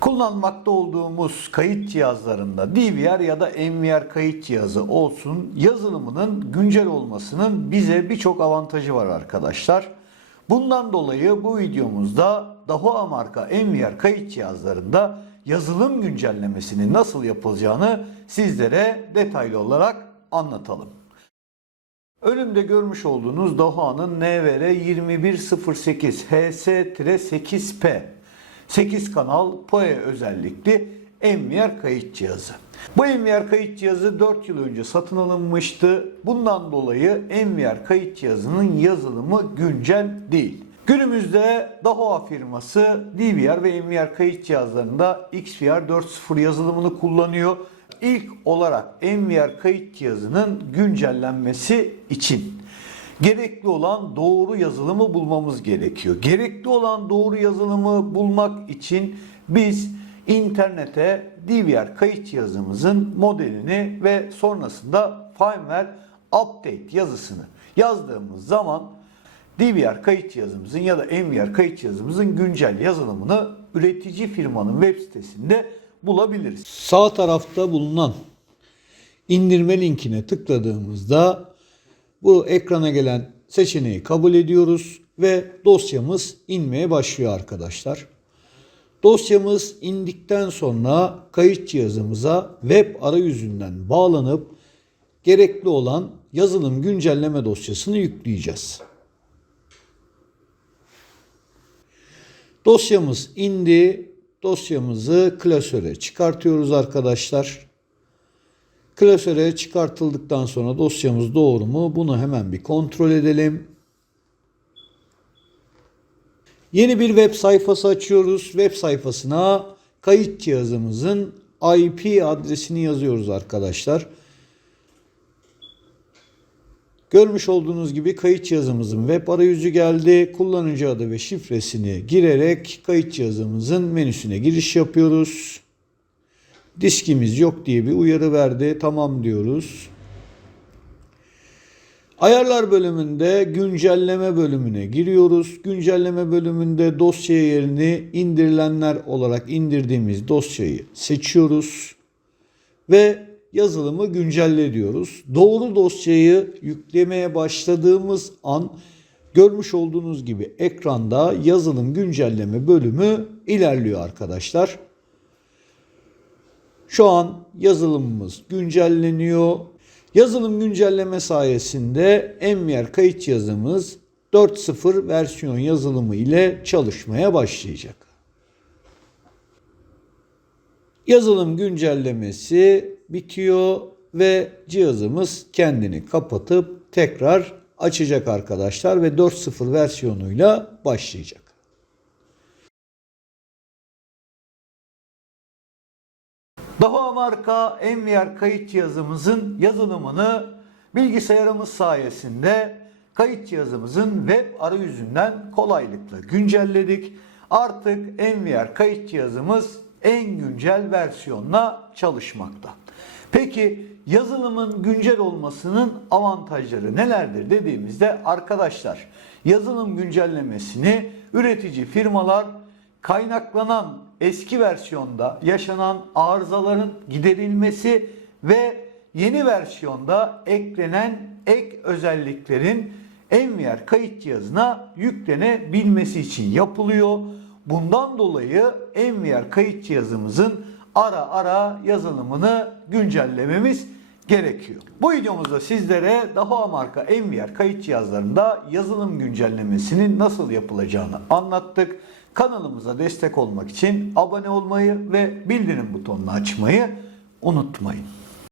Kullanmakta olduğumuz kayıt cihazlarında DVR ya da NVR kayıt cihazı olsun yazılımının güncel olmasının bize birçok avantajı var arkadaşlar. Bundan dolayı bu videomuzda Dahua marka NVR kayıt cihazlarında yazılım güncellemesinin nasıl yapılacağını sizlere detaylı olarak anlatalım. Önümde görmüş olduğunuz Dahua'nın NVR 2108 HS-8P 8 kanal PoE özellikli NVR kayıt cihazı. Bu NVR kayıt cihazı 4 yıl önce satın alınmıştı. Bundan dolayı NVR kayıt cihazının yazılımı güncel değil. Günümüzde Dahua firması DVR ve NVR kayıt cihazlarında XVR 4.0 yazılımını kullanıyor. İlk olarak NVR kayıt cihazının güncellenmesi için gerekli olan doğru yazılımı bulmamız gerekiyor. Gerekli olan doğru yazılımı bulmak için biz internete DVR kayıt cihazımızın modelini ve sonrasında firmware update yazısını yazdığımız zaman DVR kayıt cihazımızın ya da NVR kayıt cihazımızın güncel yazılımını üretici firmanın web sitesinde bulabiliriz. Sağ tarafta bulunan indirme linkine tıkladığımızda bu ekrana gelen seçeneği kabul ediyoruz ve dosyamız inmeye başlıyor arkadaşlar. Dosyamız indikten sonra kayıt cihazımıza web arayüzünden bağlanıp gerekli olan yazılım güncelleme dosyasını yükleyeceğiz. Dosyamız indi. Dosyamızı klasöre çıkartıyoruz arkadaşlar. Klasöre çıkartıldıktan sonra dosyamız doğru mu? Bunu hemen bir kontrol edelim. Yeni bir web sayfası açıyoruz. Web sayfasına kayıt cihazımızın IP adresini yazıyoruz arkadaşlar. Görmüş olduğunuz gibi kayıt cihazımızın web arayüzü geldi. Kullanıcı adı ve şifresini girerek kayıt cihazımızın menüsüne giriş yapıyoruz. Diskimiz yok diye bir uyarı verdi. Tamam diyoruz. Ayarlar bölümünde güncelleme bölümüne giriyoruz. Güncelleme bölümünde dosya yerini indirilenler olarak indirdiğimiz dosyayı seçiyoruz. Ve yazılımı güncelle diyoruz. Doğru dosyayı yüklemeye başladığımız an görmüş olduğunuz gibi ekranda yazılım güncelleme bölümü ilerliyor arkadaşlar. Şu an yazılımımız güncelleniyor. Yazılım güncelleme sayesinde NVR kayıt cihazımız 4.0 versiyon yazılımı ile çalışmaya başlayacak. Yazılım güncellemesi bitiyor ve cihazımız kendini kapatıp tekrar açacak arkadaşlar ve 4.0 versiyonuyla başlayacak. Daha marka NVR kayıt cihazımızın yazılımını bilgisayarımız sayesinde kayıt cihazımızın web arayüzünden kolaylıkla güncelledik. Artık NVR kayıt cihazımız en güncel versiyonla çalışmakta. Peki yazılımın güncel olmasının avantajları nelerdir dediğimizde arkadaşlar yazılım güncellemesini üretici firmalar kaynaklanan eski versiyonda yaşanan arızaların giderilmesi ve yeni versiyonda eklenen ek özelliklerin NVR kayıt cihazına yüklenebilmesi için yapılıyor. Bundan dolayı NVR kayıt cihazımızın ara ara yazılımını güncellememiz gerekiyor. Bu videomuzda sizlere Dahua marka NVR kayıt cihazlarında yazılım güncellemesinin nasıl yapılacağını anlattık. Kanalımıza destek olmak için abone olmayı ve bildirim butonunu açmayı unutmayın.